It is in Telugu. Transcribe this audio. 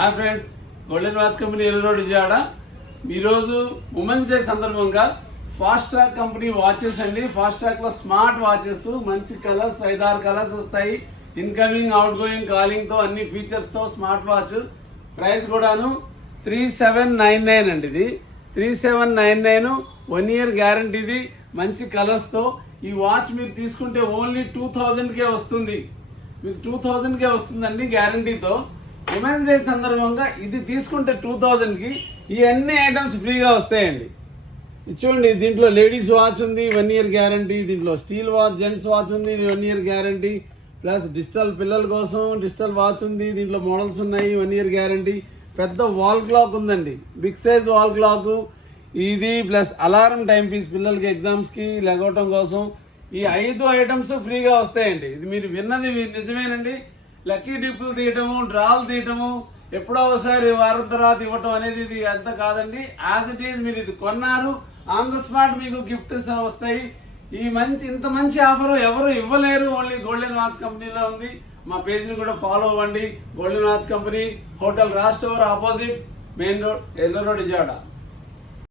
Hi friends, golden watch company Eluru road Vijayawada. ఈరోజు ఉమెన్స్ డే సందర్భంగా ఫాస్ట్ ట్రాక్ కంపెనీ వాచెస్ అండి. ఫాస్ట్ ట్రాక్ లో స్మార్ట్ వాచెస్, మంచి కలర్స్, 5-6 కలర్స్ వస్తాయి. ఇన్కమింగ్, అవుట్ గోయింగ్, కాలింగ్ తో అన్ని ఫీచర్స్ తో స్మార్ట్ వాచ్. ప్రైస్ కూడాను 3799 అండి. ఇది 3799, 1 year గ్యారంటీది, మంచి కలర్స్ తో. ఈ వాచ్ మీరు తీసుకుంటే ఓన్లీ 2000 కే వస్తుంది. మీకు 2000 కే వస్తుందండి గ్యారంటీతో. ఉమెన్స్ డే సందర్భంగా ఇది తీసుకుంటే 2000 కి ఈ అన్ని ఐటమ్స్ ఫ్రీగా వస్తాయండి. చూడండి, దీంట్లో లేడీస్ వాచ్ ఉంది, 1 year గ్యారంటీ. దీంట్లో స్టీల్ వాచ్, జెంట్స్ వాచ్ ఉంది, 1 year గ్యారంటీ. ప్లస్ డిజిటల్ పిల్లల కోసం డిజిటల్ వాచ్ ఉంది. దీంట్లో మోడల్స్ ఉన్నాయి, 1 year గ్యారంటీ. పెద్ద వాల్ క్లాక్ ఉందండి, బిగ్ సైజ్ వాల్ క్లాక్ ఇది. ప్లస్ అలారం టైం పీస్, పిల్లలకి ఎగ్జామ్స్ కి లెగవటం కోసం. ఈ 5 ఐటమ్స్ ఫ్రీగా వస్తాయండి. ఇది మీరు విన్నది నిజమేనండి. లక్కీ డిప్పులు తీయటము, డ్రాలు తీయటము, ఎప్పుడో ఒకసారి వారం తర్వాత ఇవ్వటం అనేది ఇది అంత కాదండి. యాజ్ ఇట్ ఈజ్ మీరు ఇది కొన్నారు, ఆన్ ద స్పాట్ మీకు గిఫ్ట్స్ వస్తాయి. ఇంత మంచి ఆఫర్ ఎవరు ఇవ్వలేరు, ఓన్లీ గోల్డెన్ వాచ్ కంపెనీలో ఉంది. మా పేజ్ని కూడా ఫాలో అవ్వండి. Golden watch company, hotel Raj tower opposite, main road, Eluru road, Vijayawada.